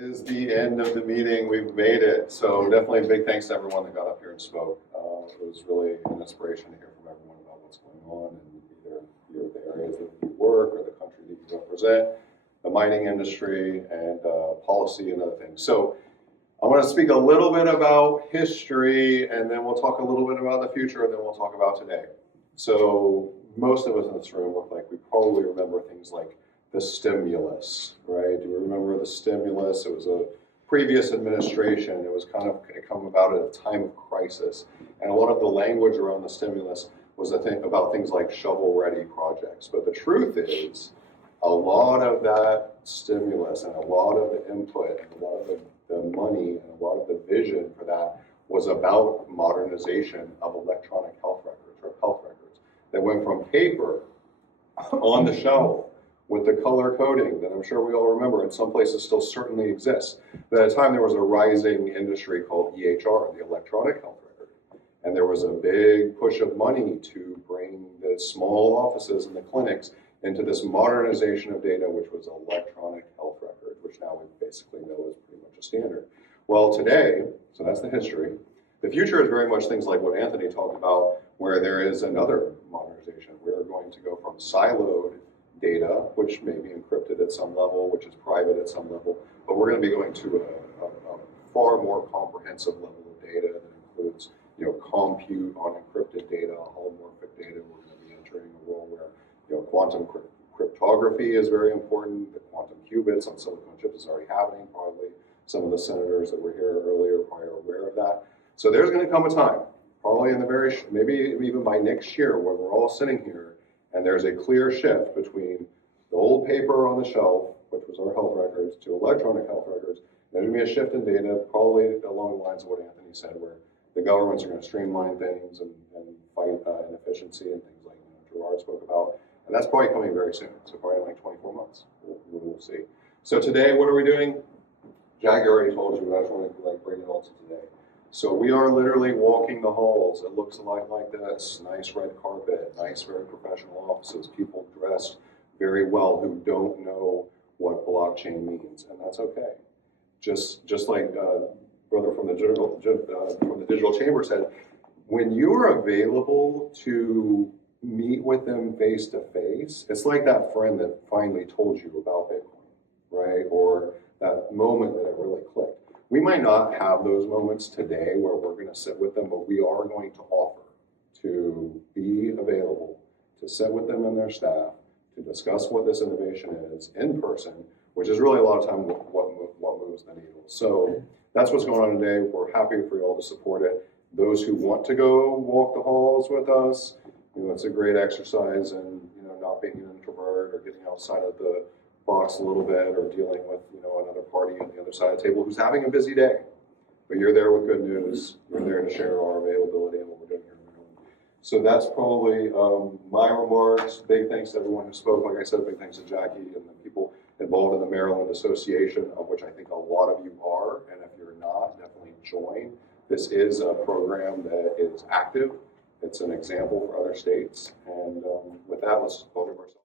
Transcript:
is the end of the meeting. We've made it. So definitely a big thanks to everyone that got up here and spoke. It was really an inspiration to hear from everyone about what's going on in either the areas that you work or the country that you represent, the mining industry, and policy and other things. So I want to speak a little bit about history, and then we'll talk a little bit about the future, and then we'll talk about today. So most of us in this room look like we probably remember things like the stimulus, right? Do you remember the stimulus? It was a previous administration. It was it come about at a time of crisis. And a lot of the language around the stimulus was about things like shovel-ready projects. But the truth is, a lot of that stimulus and a lot of the input and a lot of the money and a lot of the vision for that was about modernization of electronic health records or health records that went from paper on the shelf with the color coding that I'm sure we all remember, and some places still certainly exists. But at the time, there was a rising industry called EHR, the electronic health record. And there was a big push of money to bring the small offices and the clinics into this modernization of data, which was electronic health record, which now we basically know is pretty much a standard. Well, today, so that's the history. The future is very much things like what Anthony talked about, where there is another modernization. We're going to go from siloed data, which may be encrypted at some level, which is private at some level, but we're going to be going to a far more comprehensive level of data that includes, compute on encrypted data, holomorphic data. We're going to be entering a world where, quantum cryptography is very important. The quantum qubits on silicon chips is already happening. Probably some of the senators that were here earlier are probably aware of that. So there's going to come a time, probably in the maybe even by next year, where we're all sitting here and there's a clear shift between the old paper on the shelf, which was our health records, to electronic health records. There's going to be a shift in data, probably along the lines of what Anthony said, where the governments are going to streamline things and fight inefficiency and things like Gerard spoke about. And that's probably coming very soon, so probably in like 24 months. We'll see. So today, what are we doing? Jackie already told you, but I just want to bring it all to today. So we are literally walking the halls. It looks a lot like this. Nice red carpet, nice, very professional offices, people dressed very well who don't know what blockchain means, and that's okay. Just like brother from the digital chamber said, when you are available to meet with them face to face, it's like that friend that finally told you about Bitcoin, right? Or that moment that it really clicked. We might not have those moments today where we're going to sit with them, but we are going to offer to be available, to sit with them and their staff, to discuss what this innovation is in person, which is really a lot of time what moves the needle. So that's what's going on today. We're happy for you all to support it. Those who want to go walk the halls with us, it's a great exercise in not being an introvert or getting outside of the box a little bit or dealing with another party on the other side of the table who's having a busy day. But you're there with good news. You're there to share our availability and what we're doing here in the room. So that's probably my remarks. Big thanks to everyone who spoke. Like I said, big thanks to Jackie and the people involved in the Maryland Association, of which I think a lot of you are. And if you're not, definitely join. This is a program that is active. It's an example for other states. And with that, let's vote of ourselves.